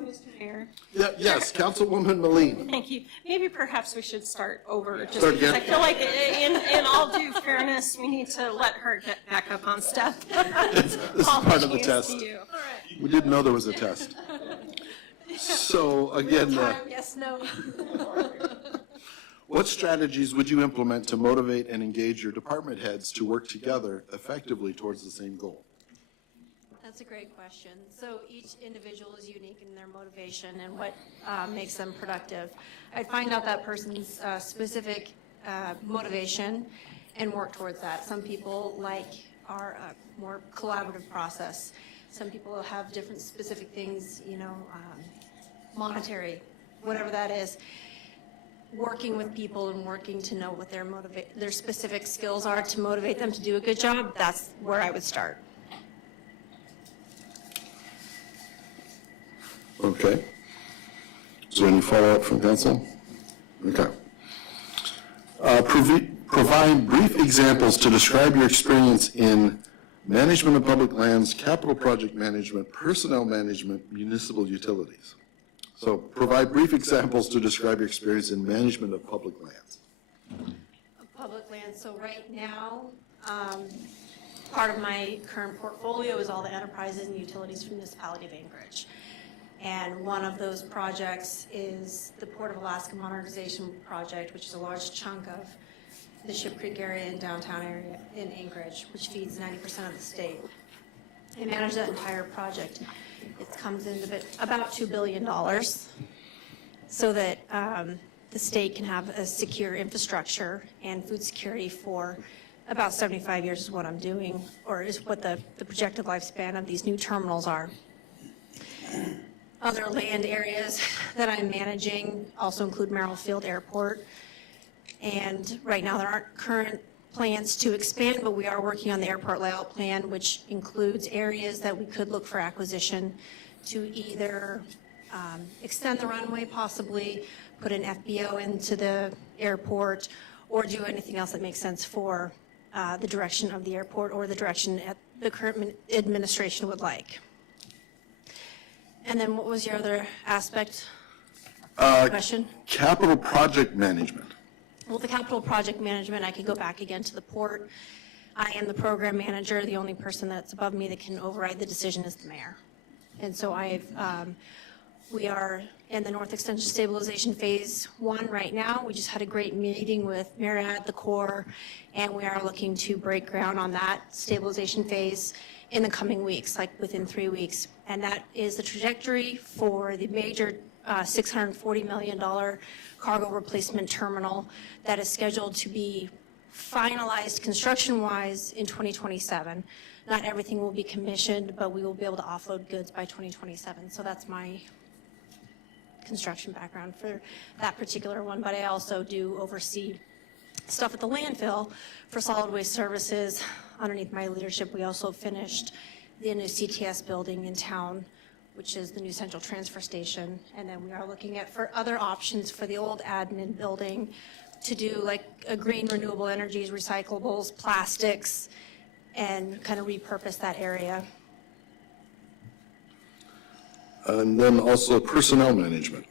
Mr. Mayor, Yeah, yes, Councilwoman Moline. thank you. Maybe perhaps we should start over, just Start because I again? feel like in all due fairness, we need to let her get back up on step. This is part of the Apologies test. to you. We didn't know there was a test. So again, Yes, no. what strategies would you implement to motivate and engage your department heads to work together effectively towards the same goal? That's a great question. So each individual is unique in their motivation and what makes them productive. I'd find out that person's specific motivation and work towards that. Some people like our more collaborative process. Some people have different specific things, monetary, whatever that is. Working with people and working to know what their specific skills are to motivate them to do a good job, that's where I would start. Okay. Is there any follow-up from council? Okay. Provide brief examples to describe your experience in management of public lands, capital project management, personnel management, municipal utilities. So provide brief examples to describe your experience in management of public lands. Public land, so right now, part of my current portfolio is all the enterprises and utilities for the municipality of Anchorage. And one of those projects is the Port of Alaska Modernization Project, which is a large chunk of the Ship Creek area and downtown area in Anchorage, which feeds 90% of the state. I manage that entire project. It comes in about $2 billion so that the state can have a secure infrastructure and food security for about 75 years is what I'm doing, or is what the projected lifespan of these new terminals are. Other land areas that I'm managing also include Merrill Field Airport. And right now, there aren't current plans to expand, but we are working on the airport layout plan, which includes areas that we could look for acquisition to either extend the runway, possibly put an FBO into the airport, or do anything else that makes sense for the direction of the airport or the direction the current administration would like. And then what was your other aspect of the question? Capital project management. Well, the capital project management, I could go back again to the port. I am the program manager. The only person that's above me that can override the decision is the mayor. And so we are in the North Extension Stabilization Phase 1 right now. We just had a great meeting with Marriott, the Corps, and we are looking to break ground on that stabilization phase in the coming weeks, like within 3 weeks. And that is the trajectory for the major $640 million cargo replacement terminal that is scheduled to be finalized construction-wise in 2027. Not everything will be commissioned, but we will be able to offload goods by 2027. So that's my construction background for that particular one. But I also do oversee stuff at the landfill for solid waste services. Underneath my leadership, we also finished the new CTS building in town, which is the new central transfer station. And then we are looking at for other options for the old admin building to do like a green renewable energies, recyclables, plastics, and kind of repurpose that area. And then also personnel management.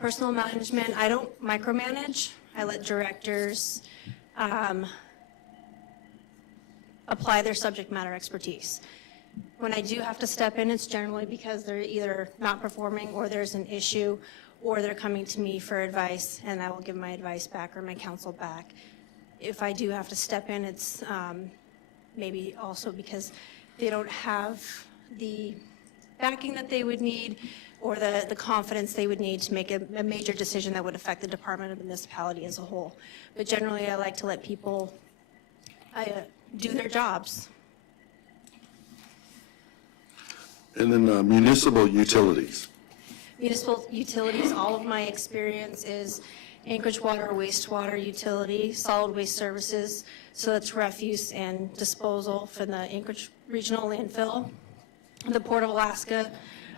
Personal management, I don't micromanage. I let directors apply their subject matter expertise. When I do have to step in, it's generally because they're either not performing or there's an issue or they're coming to me for advice and I will give my advice back or my counsel back. If I do have to step in, it's maybe also because they don't have the backing that they would need or the confidence they would need to make a major decision that would affect the department or the municipality as a whole. But generally, I like to let people do their jobs. And then municipal utilities. Municipal utilities, all of my experience is Anchorage Water, wastewater utility, solid waste services, so that's refuse and disposal for the Anchorage Regional Landfill, the Port of Alaska,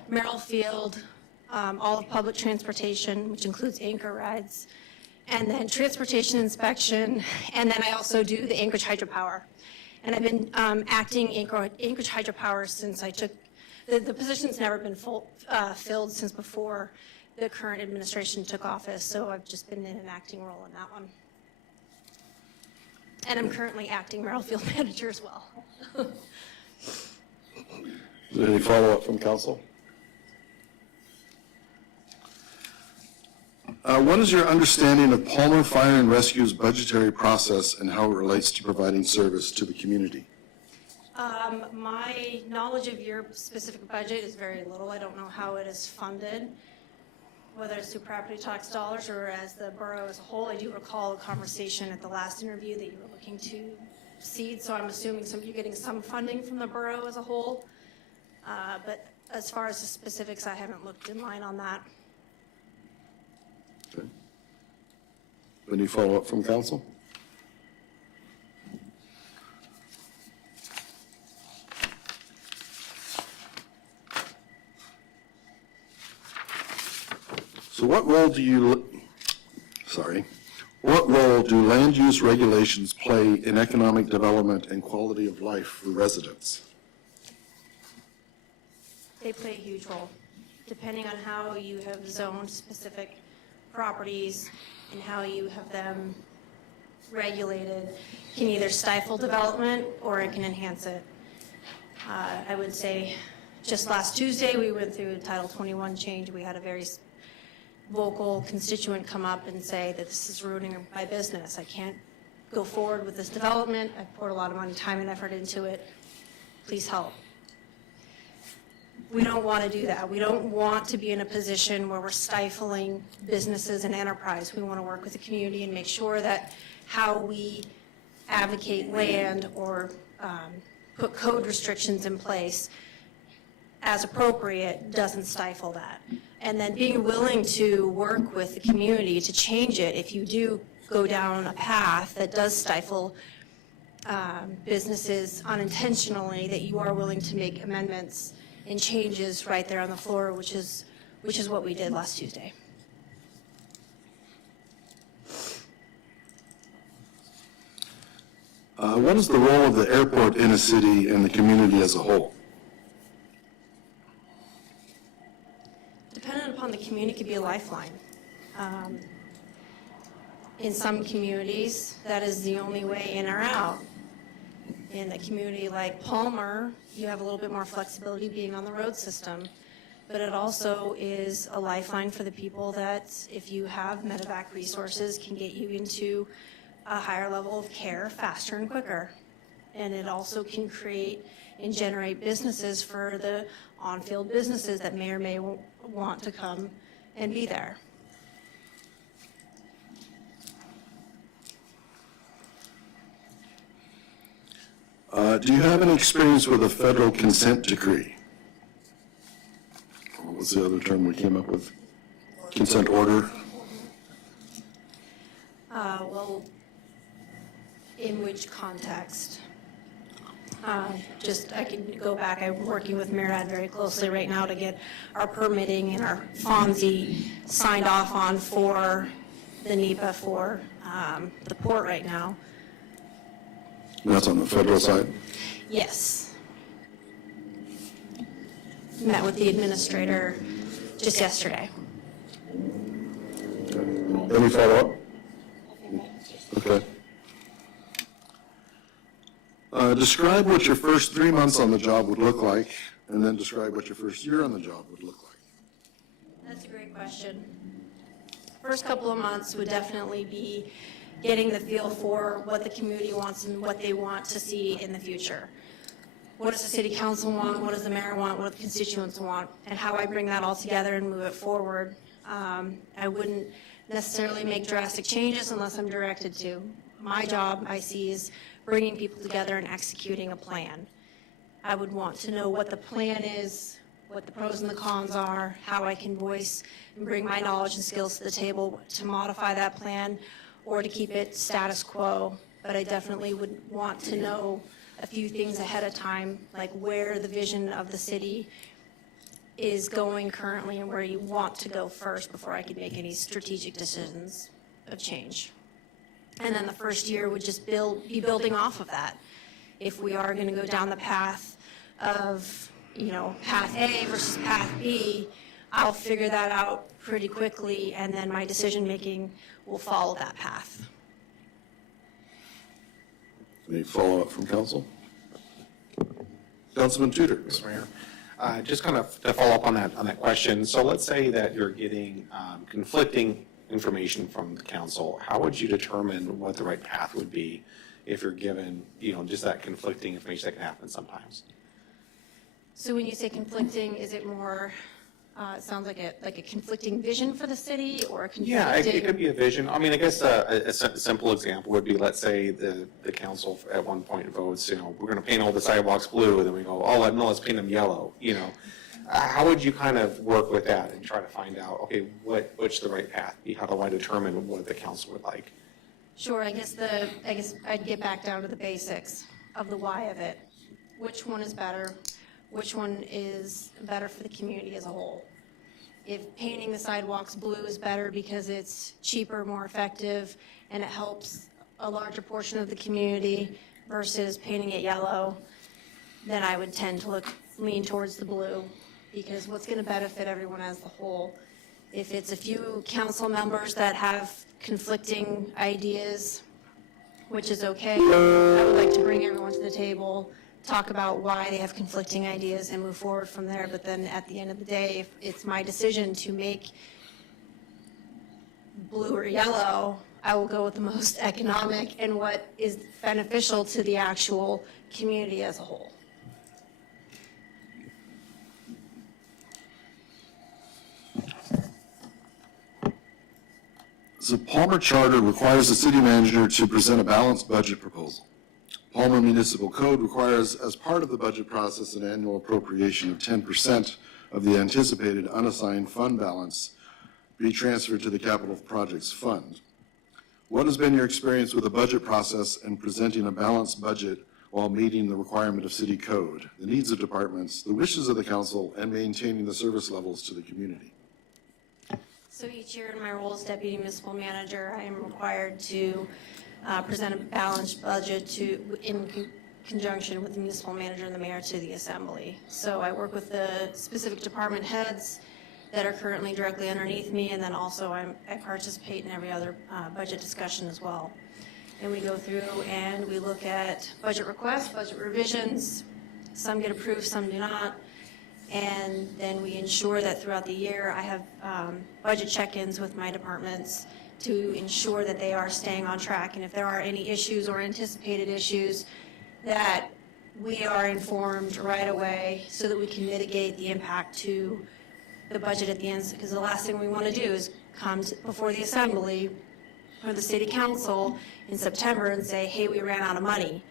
Merrill Field, all of public transportation, which includes anchor rides, and then transportation inspection, and then I also do the Anchorage Hydropower. And I've been acting Anchorage Hydropower since I took, the position's never been filled since before the current administration took office, so I've just been in an acting role in that one. And I'm currently acting Merrill Field manager as well. Is there any follow-up from council? What is your understanding of Palmer Fire and Rescue's budgetary process and how it relates to providing service to the community? My knowledge of your specific budget is very little. I don't know how it is funded, whether it's through property tax dollars or as the borough as a whole. I do recall a conversation at the last interview that you were looking to seed, so I'm assuming you're getting some funding from the borough as a whole. But as far as the specifics, I haven't looked in line on that. Okay. Any follow-up from council? So what role do land use regulations play in economic development and quality of life for residents? They play a huge role, depending on how you have zoned specific properties and how you have them regulated, can either stifle development or it can enhance it. I would say just last Tuesday, we went through a Title 21 change. We had a very vocal constituent come up and say that this is ruining my business. I can't go forward with this development. I've poured a lot of money, time, and effort into it. Please help. We don't want to do that. We don't want to be in a position where we're stifling businesses and enterprise. We want to work with the community and make sure that how we advocate land or put code restrictions in place as appropriate doesn't stifle that. And then being willing to work with the community to change it if you do go down a path that does stifle businesses unintentionally, that you are willing to make amendments and changes right there on the floor, which is what we did last Tuesday. What is the role of the airport in a city and the community as a whole? Dependent upon the community, it could be a lifeline. In some communities, that is the only way in or out. In a community like Palmer, you have a little bit more flexibility being on the road system, but it also is a lifeline for the people that, if you have medevac resources, can get you into a higher level of care faster and quicker. And it also can create and generate businesses for the on-field businesses that may or may want to come and be there. Do you have any experience with a federal consent decree? What was the other term we came up with? Consent order? Well, in which context? I can go back. I'm working with MARAD very closely right now to get our permitting and our FONSI signed off on for the NEPA for the port right now. That's on the federal side? Yes. Met with the administrator just yesterday. Any follow-up? Okay. Describe what your first 3 months on the job would look like, and then describe what your first year on the job would look like. That's a great question. First couple of months would definitely be getting the feel for what the community wants and what they want to see in the future. What does the city council want? What does the mayor want? What do the constituents want? And how I bring that all together and move it forward. I wouldn't necessarily make drastic changes unless I'm directed to. My job, I see, is bringing people together and executing a plan. I would want to know what the plan is, what the pros and the cons are, how I can voice and bring my knowledge and skills to the table to modify that plan or to keep it status quo. But I definitely would want to know a few things ahead of time, like where the vision of the city is going currently and where you want to go first before I could make any strategic decisions of change. And then the first year would just be building off of that. If we are going to go down the path of, path A versus path B, I'll figure that out pretty quickly, and then my decision-making will follow that path. Any follow-up from council? Councilman Tudor. Mr. Mayor. Just kind of to follow up on that question. So let's say that you're getting conflicting information from the council. How would you determine what the right path would be if you're given, just that conflicting information that can happen sometimes? So when you say conflicting, is it more, it sounds like a conflicting vision for the city or a conflicting? Yeah, it could be a vision. I mean, I guess a simple example would be, let's say the council at one point votes, we're going to paint all the sidewalks blue, and then we go, oh, no, let's paint them yellow, How would you kind of work with that and try to find out, okay, which the right path be? How do I determine what the council would like? Sure, I guess I'd get back down to the basics of the why of it. Which one is better? Which one is better for the community as a whole? If painting the sidewalks blue is better because it's cheaper, more effective, and it helps a larger portion of the community versus painting it yellow, then I would tend to lean towards the blue, because what's going to benefit everyone as a whole. If it's a few council members that have conflicting ideas, which is okay, I would like to bring everyone to the table, talk about why they have conflicting ideas and move forward from there. But then at the end of the day, if it's my decision to make blue or yellow, I will go with the most economic and what is beneficial to the actual community as a whole. The Palmer Charter requires the city manager to present a balanced budget proposal. Palmer Municipal Code requires, as part of the budget process, an annual appropriation of 10% of the anticipated unassigned fund balance be transferred to the Capital Projects Fund. What has been your experience with the budget process and presenting a balanced budget while meeting the requirement of city code, the needs of departments, the wishes of the council, and maintaining the service levels to the community? So each year in my role as deputy municipal manager, I am required to present a balanced budget in conjunction with the municipal manager and the mayor to the assembly. So I work with the specific department heads that are currently directly underneath me, and then also I participate in every other budget discussion as well. And we go through and we look at budget requests, budget revisions. Some get approved, some do not. And then we ensure that throughout the year I have budget check-ins with my departments to ensure that they are staying on track. And if there are any issues or anticipated issues, that we are informed right away so that we can mitigate the impact to the budget at the end. Because the last thing we want to do is come before the assembly or the city council in September and say, hey, we ran out of money.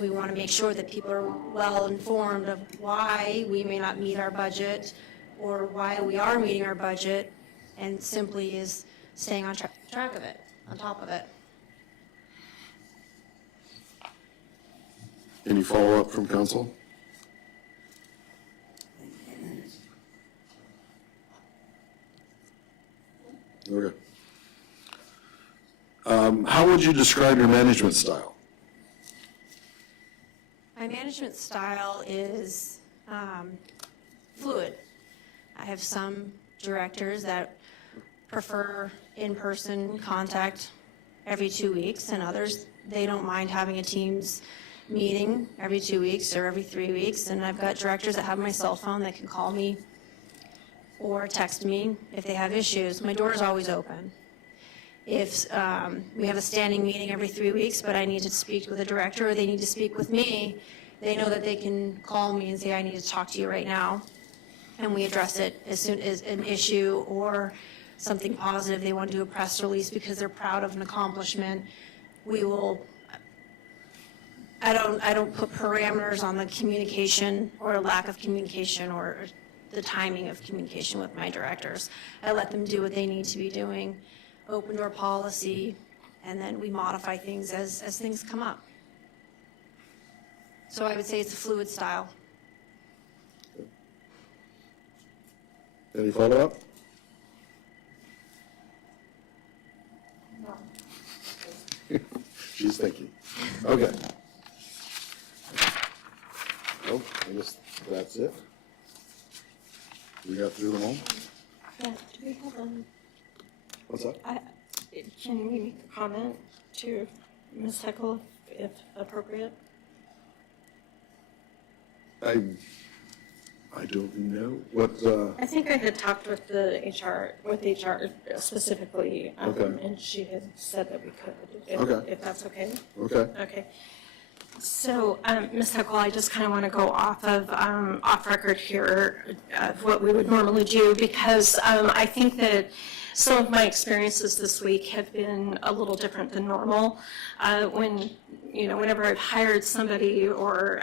We want to make sure that people are well informed of why we may not meet our budget or why we are meeting our budget, and simply is staying on track of it, on top of it. Any follow-up from council? Okay. How would you describe your management style? management style is fluid. I have some directors that prefer in-person contact every 2 weeks, and others, they don't mind having a Teams meeting every 2 weeks or every 3 weeks. And I've got directors that have my cell phone that can call me or text me if they have issues. My door is always open. If we have a standing meeting every 3 weeks, but I need to speak with a director or they need to speak with me, they know that they can call me and say, I need to talk to you right now. And we address it as soon as an issue or something positive. They want to do a press release because they're proud of an accomplishment. We will, I don't put parameters on the communication or lack of communication or the timing of communication with my directors. I let them do what they need to be doing, open door policy, and then we modify things as things come up. So I would say it's a fluid style. Any follow-up? She's thinking. Okay. Oh, I guess that's it. We got through them all? Yeah, do we have What's that? can we make a comment to Ms. Heckle if appropriate? I don't know. What, I think I had talked with HR specifically, Okay. and she had said that we could, Okay. if that's okay. okay. Okay. So, Ms. Heckle, I just kind of want to go off record here of what we would normally do, because I think that some of my experiences this week have been a little different than normal. Whenever I've hired somebody or,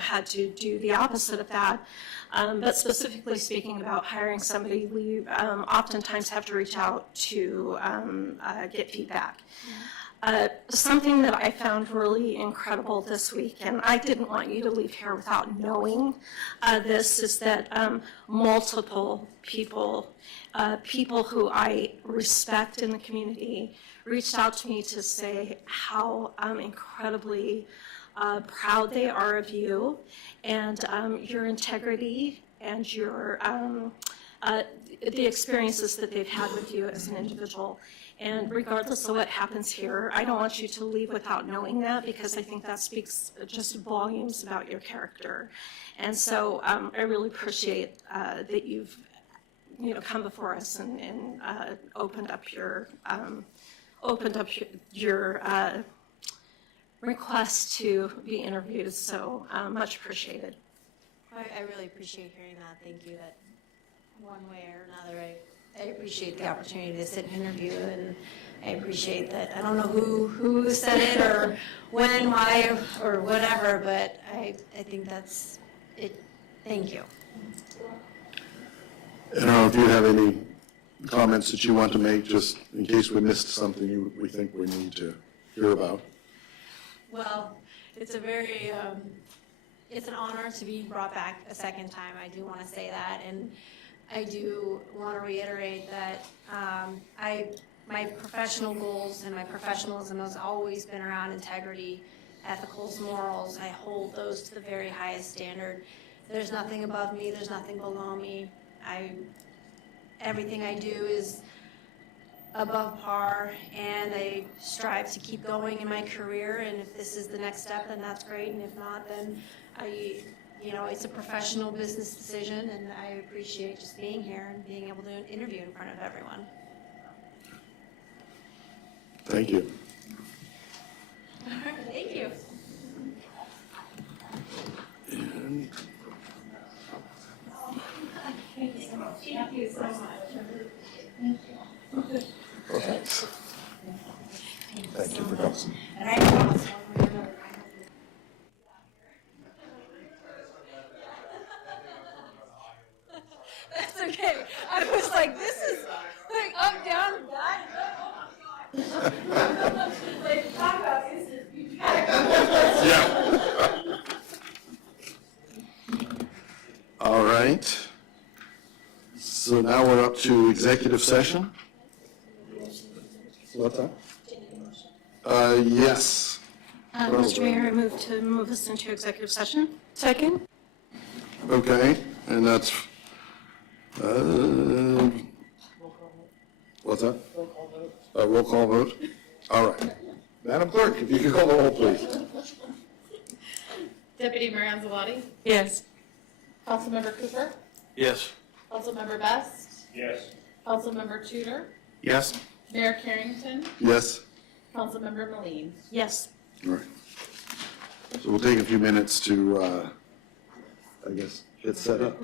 had to do the opposite of that. But specifically speaking about hiring somebody, we oftentimes have to reach out to get feedback. Something that I found really incredible this week, and I didn't want you to leave here without knowing this, is that multiple people who I respect in the community reached out to me to say how incredibly proud they are of you and your integrity and your the experiences that they've had with you as an individual. And regardless of what happens here, I don't want you to leave without knowing that, because I think that speaks just volumes about your character. And so I really appreciate that you've come before us and opened up your request to be interviewed. So much appreciated. I really appreciate hearing that. Thank you. That one way or another, I appreciate the opportunity to sit and interview, and I appreciate that. I don't know who said it or when, why, or whatever, but I think that's it. Thank you. I don't know if you have any comments that you want to make, just in case we missed something we think we need to hear about. Well, it's a very, it's an honor to be brought back a second time. I do want to say that, and I do want to reiterate that my professional goals and my professionalism has always been around integrity, ethicals, morals. I hold those to the very highest standard. There's nothing above me. There's nothing below me. Everything I do is above par, and I strive to keep going in my career. And if this is the next step, then that's great. And if not, then it's a professional business decision, and I appreciate just being here and being able to interview in front of everyone. Thank you. Thank you. Thank you so much. Well, thanks. Thank you for coming. And I promise. That's okay. I was like, this is like up, down, that. Like, talk about instant feedback. Yeah. All right. So now we're up to executive session. What's that? Yes. Mr. Mayor, I move to move us into executive session. Second. Okay, and that's, what's that? Roll call vote? All right. Madam Clerk, if you could call the roll, please. Deputy Mayor Anzalati? Yes. Councilmember Cooper? Yes. Councilmember Best? Yes. Councilmember Tudor? Yes? Mayor Carrington? Yes? Councilmember Moline? Yes. All right. So we'll take a few minutes to, I guess, get set up.